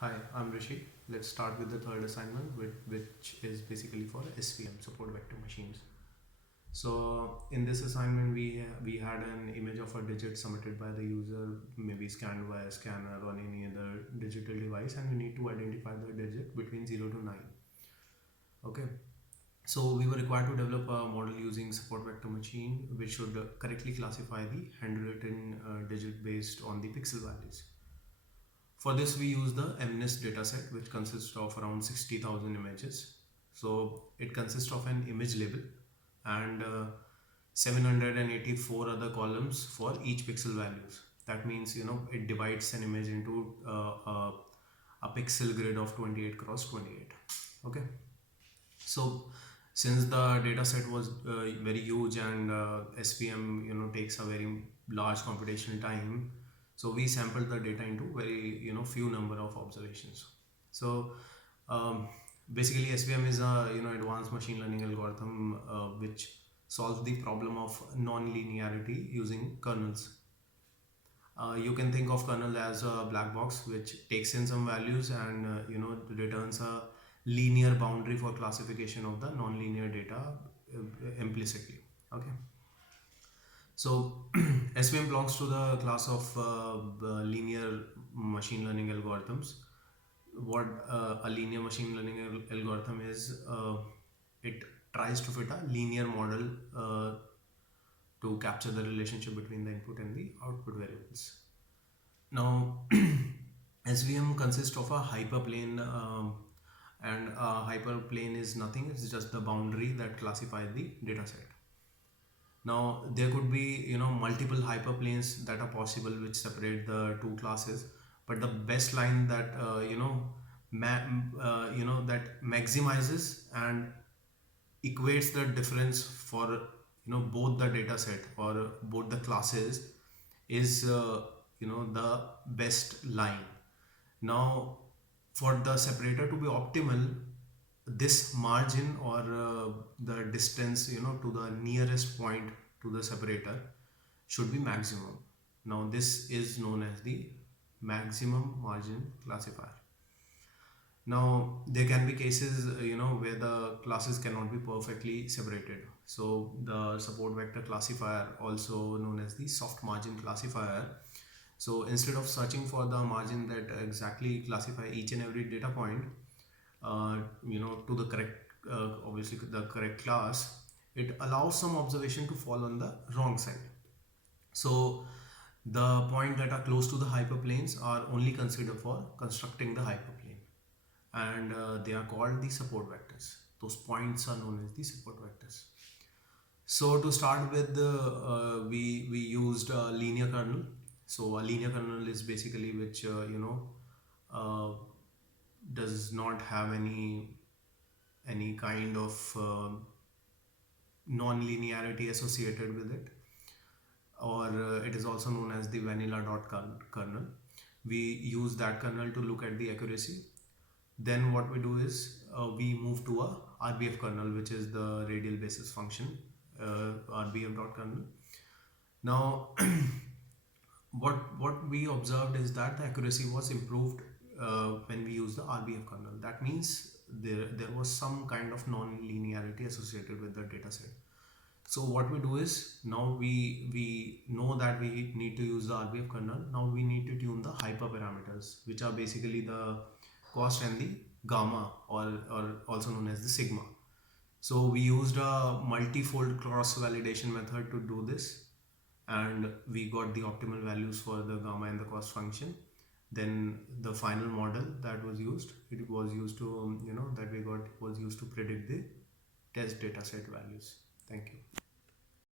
Hi, I'm Rishi. Let's start with the third assignment, which is basically for SVM, support vector machines. So in this assignment, we had an image of a digit submitted by the user, maybe scanned by a scanner or any other digital device, and we need to identify the digit between 0 to 9. Okay. So we were required to develop a model using support vector machine, which should correctly classify the handwritten digit based on the pixel values. For this, we use the MNIST dataset, which consists of around 60,000 images. So it consists of an image label and 784 other columns for each pixel values. That means, it divides an image into a pixel grid of 28 cross 28. Okay. So since the data set was very huge and SVM takes a very large computational time, so we sampled the data into very few number of observations. So um, basically SVM is a advanced machine learning algorithm which solves the problem of non-linearity using kernels. You can think of kernel as a black box which takes in some values and returns a linear boundary for classification of the non-linear data implicitly. Okay. So SVM belongs to the class of linear machine learning algorithms. What a linear machine learning algorithm is, it tries to fit a linear model to capture the relationship between the input and the output variables. Now, SVM consists of a hyperplane, and a hyperplane is nothing, it's just the boundary that classifies the dataset. Now, there could be multiple hyperplanes that are possible which separate the two classes, but the best line that that maximizes and equates the difference for both the data set or both the classes is the best line. Now for the separator to be optimal, this margin or the distance to the nearest point to the separator should be maximum. Now this is known as the maximum margin classifier. Now there can be cases where the classes cannot be perfectly separated. So the support vector classifier, also known as the soft margin classifier, so instead of searching for the margin that exactly classify each and every data point to the correct obviously the correct class, it allows some observation to fall on the wrong side. So the points that are close to the hyperplanes are only considered for constructing the hyperplane, and they are called the support vectors. Those points are known as the support vectors. So to start with, we used a linear kernel. So a linear kernel is basically which uh, does not have any kind of non-linearity associated with it, or it is also known as the vanilla dot kernel. We use that kernel to look at the accuracy. Then what we do is we move to a RBF kernel, which is the radial basis function, RBF dot kernel. Now what we observed is that the accuracy was improved when we use the RBF kernel. That means there was some kind of non-linearity associated with the data set. So what we do is, now we know that we need to use the RBF kernel. Now we need to tune the hyperparameters, which are basically the cost and the gamma, or also known as the sigma. So we used a multi-fold cross validation method to do this, and we got the optimal values for the gamma and the cost function. Then the final model that was used, it was used to that we got was used to predict the test data set values. Thank you.